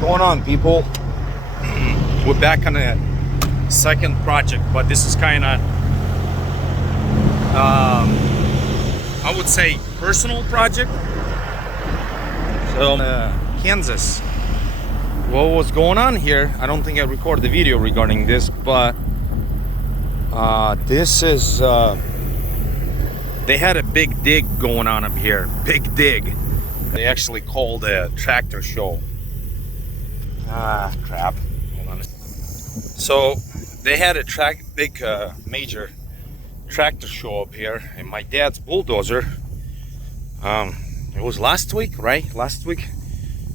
going on, people? We're back on a second project, but this is kind of I would say personal project. So Kansas, what was going on here? I don't think I recorded the video regarding this, but this is they had a big dig going on up here. Big dig. They actually called a tractor show. Crap. Hold on. So they had a big major tractor show up here, and my dad's bulldozer. It was last week, right? Last week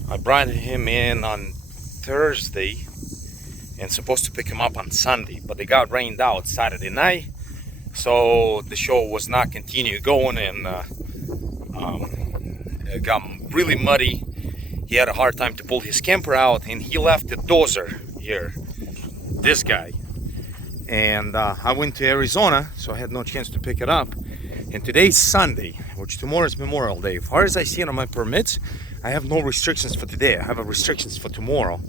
I brought him in on Thursday and supposed to pick him up on Sunday, but they got rained out Saturday night, so the show was not continue going, and it got really muddy. He had a hard time to pull his camper out, and he left the dozer here, this guy. And I went to Arizona, so I had no chance to pick it up. And today's Sunday, which tomorrow is Memorial Day. As far as I see it on my permits, I have no restrictions for today. I have restrictions for tomorrow.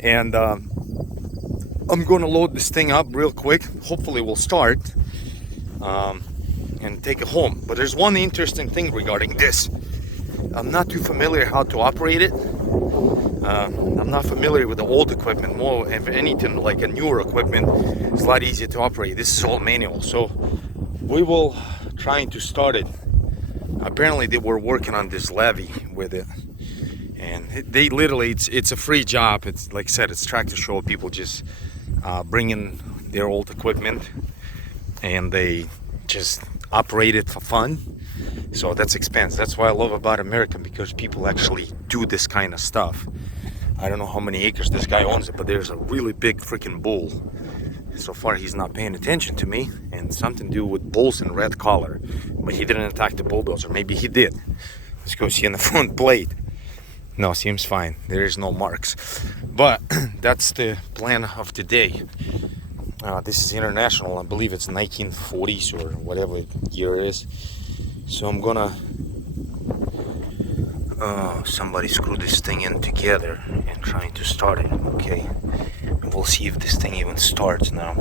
And I'm going to load this thing up real quick. Hopefully we'll start and take it home. But there's one interesting thing regarding this. I'm not too familiar how to operate it. I'm not familiar with the old equipment. More, if anything, like a newer equipment, it's a lot easier to operate. This is all manual, so we will trying to start it. Apparently, they were working on this levee with it, and they literally, it's a free job. It's like I said, it's tractor show. People just bring in their old equipment, and they just operate it for fun. So that's expense. That's why I love about America, because people actually do this kind of stuff. I don't know how many acres this guy owns it, but there's a really big freaking bull. So far he's not paying attention to me, and something to do with bulls and red collar. But he didn't attack the bulldozer. Maybe he did. Let's go see on the front plate. No, seems fine. There is no marks. But that's the plan of today. This is international. I believe it's 1940s or whatever year it is. So I'm gonna somebody screw this thing in together and trying to start it. Okay, we'll see if this thing even starts now.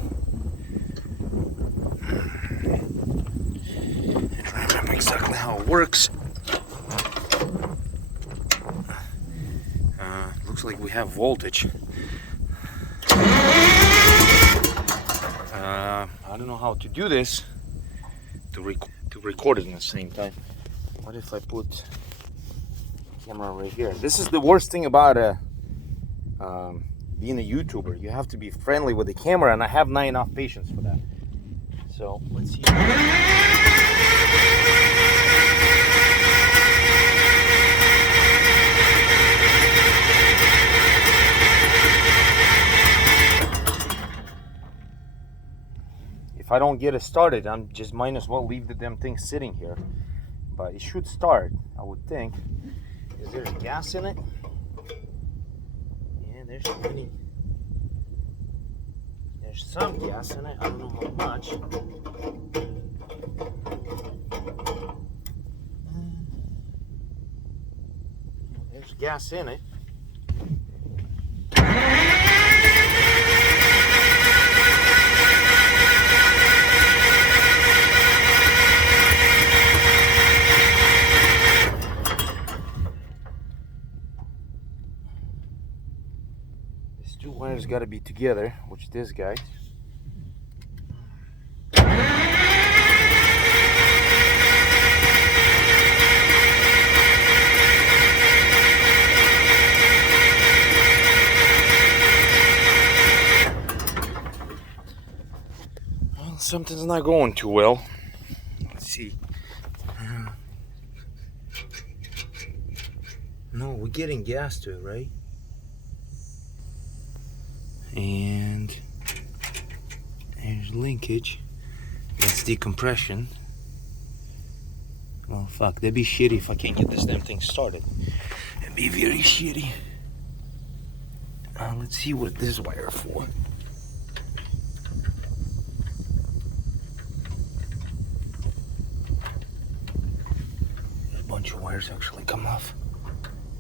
I don't remember exactly how it works. Looks like we have voltage. I don't know how to do this to record it at the same time. What if I put camera right here? This is the worst thing about being a YouTuber. You have to be friendly with the camera, and I have not enough patience for that. So let's see. If I don't get it started, I'm just might as well leave the damn thing sitting here. But it should start, I would think. Is there gas in it? Yeah, there's some gas in it. I don't know how much. There's gas in it. Two wires got to be together, which this guy. Well, something's not going too well. Let's see. No, we're getting gas to it, right? And there's linkage. That's decompression. Well, fuck, that'd be shitty if I can't get this damn thing started. It'd be very shitty. Let's see what this wire for. A bunch of wires actually come off.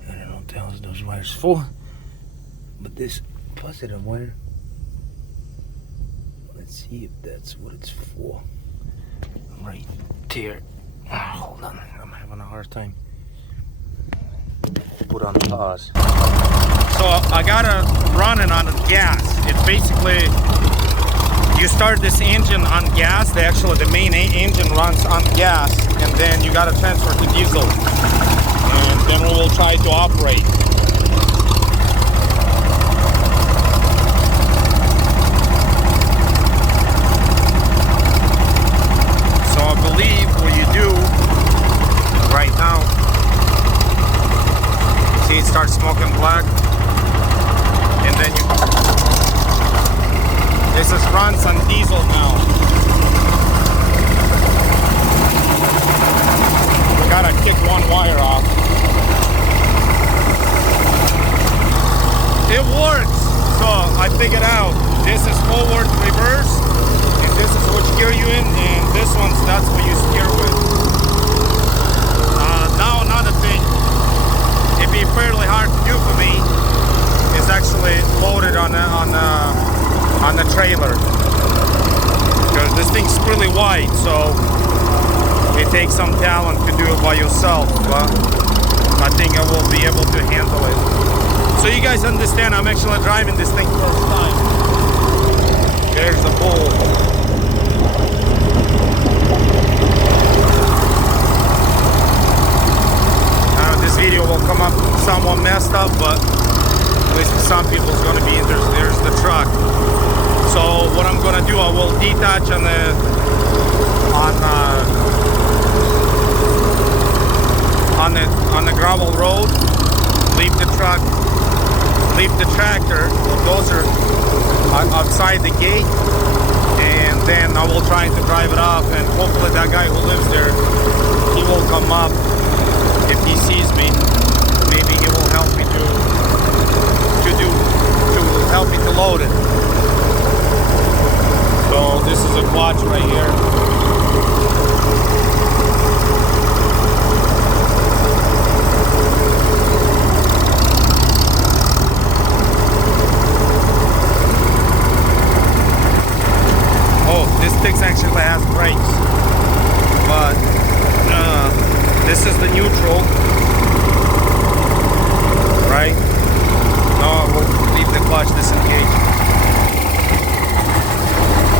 I don't know what the hell those wires for. But this positive wire, let's see if that's what it's for. Right there. Hold on, I'm having a hard time. Put on pause. So I got it running on gas. It's basically, you start this engine on gas. The main engine runs on gas, and then you got to transfer to diesel, and then we will try to operate. So I believe what you do right now, see it starts smoking black, and then this is runs on diesel now. We gotta kick one wire off. It works. So I figured out this is forward, reverse, and this is which gear you in, and this one's that's what you steer with. Now another thing, it'd be fairly hard to do for me, is actually loaded on the trailer, because this thing's really wide, so it takes some talent to do it by yourself, but I think I will be able to handle it. So you guys understand, I'm actually driving this thing first time. There's the bull. This video will come up somewhat messed up, but at least for some people it's going to be interesting. There's the truck. So what I'm going to do, I will detach on the gravel road, leave the truck, leave the tractor or dozer outside the gate, and then I will try to drive it off, and hopefully that guy who lives there, he will come up. If he sees me, maybe he will help me to help me to load it. So this is a clutch right here. Oh, this thing actually has brakes, but this is the neutral, right? No, we'll leave the clutch disengaged.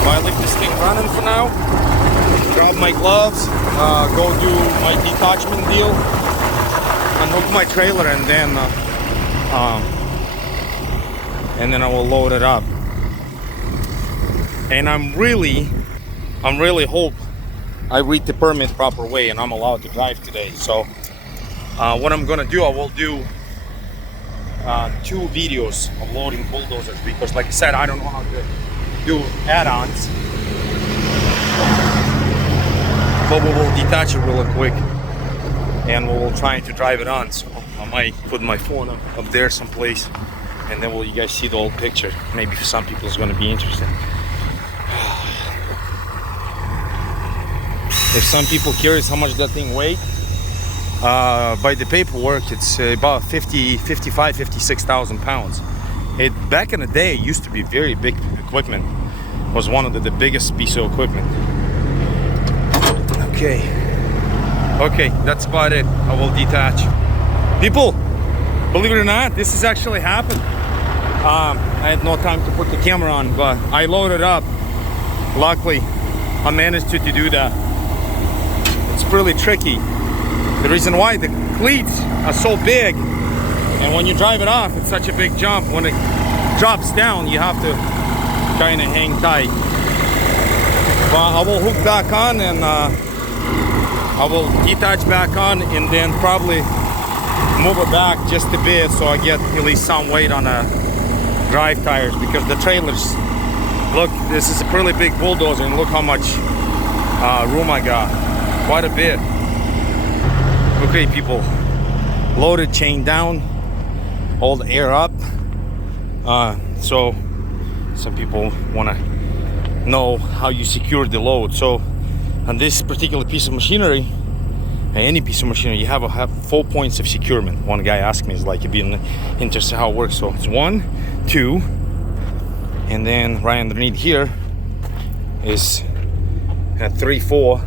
Well, I leave this thing running for now. Grab my gloves, go do my detachment deal, unhook my trailer, and then I will load it up. And I'm really hope I read the permit proper way and I'm allowed to drive today. So what I'm gonna do, I will do 2 videos of loading bulldozers, because like I said, I don't know how to do add-ons. But we will detach it real quick and we will try to drive it on. So I might put my phone up there someplace, and then you guys see the whole picture. Maybe for some people it's gonna be interesting. If some people curious how much that thing weighs, by the paperwork, it's about 56,000 pounds. Back in the day, it used to be very big equipment. It was one of the biggest piece of equipment. Okay, that's about it. I will detach. People, believe it or not, this has actually happened. I had no time to put the camera on, but I loaded up. Luckily, I managed to do that. It's really tricky. The reason why, the cleats are so big, and when you drive it off, it's such a big jump. When it drops down, you have to kind of hang tight. But I will hook back on, and I will detach back on, and then probably move it back just a bit so I get at least some weight on the drive tires, because the trailers, look, this is a really big bulldozer, and look how much room I got. Quite a bit. Okay, people, loaded, chain down, hold the air up. So some people want to know how you secure the load. So on this particular piece of machinery, any piece of machinery, you have 4 points of securement. One guy asked me, is like, you'd be interested how it works. So it's 1, 2, and then right underneath here is at 3/4.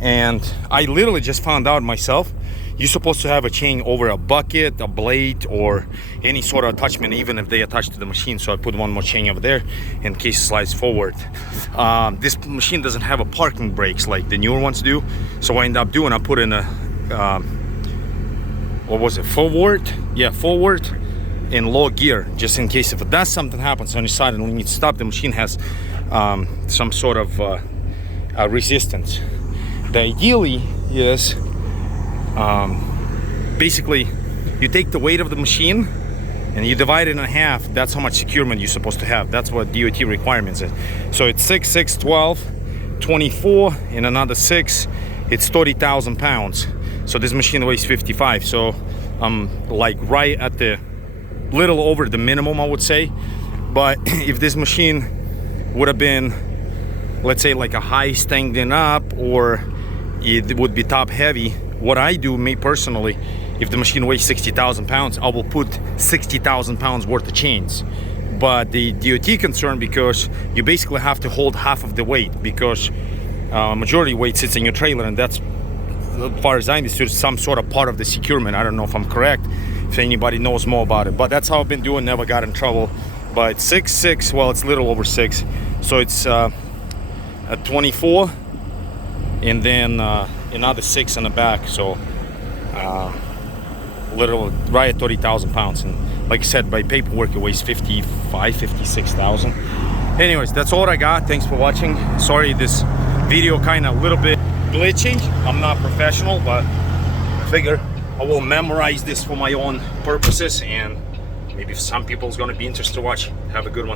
And I literally just found out myself, you're supposed to have a chain over a bucket, a blade, or any sort of attachment, even if they attach to the machine. So I put one more chain over there in case it slides forward. This machine doesn't have a parking brakes like the newer ones do. So what I end up doing, I put in a what was it, forward? Yeah, forward in low gear, just in case if it does something happens on your side and when you stop, the machine has some sort of resistance. The ideally is basically you take the weight of the machine and you divide it in half. That's how much securement you're supposed to have. That's what DOT requirements is. So it's 6, 6, 12, 24, and another 6. It's 30,000 pounds. So this machine weighs 55. So I'm like right at the little over the minimum, I would say. But if this machine would have been, let's say, like a high standing up, or it would be top heavy, what I do, me personally, if the machine weighs 60,000 pounds, I will put 60,000 pounds worth of chains. But the DOT concern, because you basically have to hold half of the weight, because majority weight sits in your trailer, and that's, as far as I understood, some sort of part of the securement. I don't know if I'm correct, if anybody knows more about it, but that's how I've been doing, never got in trouble. But 6, 6, well, it's a little over 6, so it's at 24, and then another 6 in the back, so little right at 30,000 pounds. And like I said, by paperwork it weighs 55, 56,000. Anyways, that's all I got. Thanks for watching. Sorry this video kind of a little bit glitchy. I'm not professional, but I figure I will memorize this for my own purposes, and maybe some people is going to be interested to watch. Have a good one.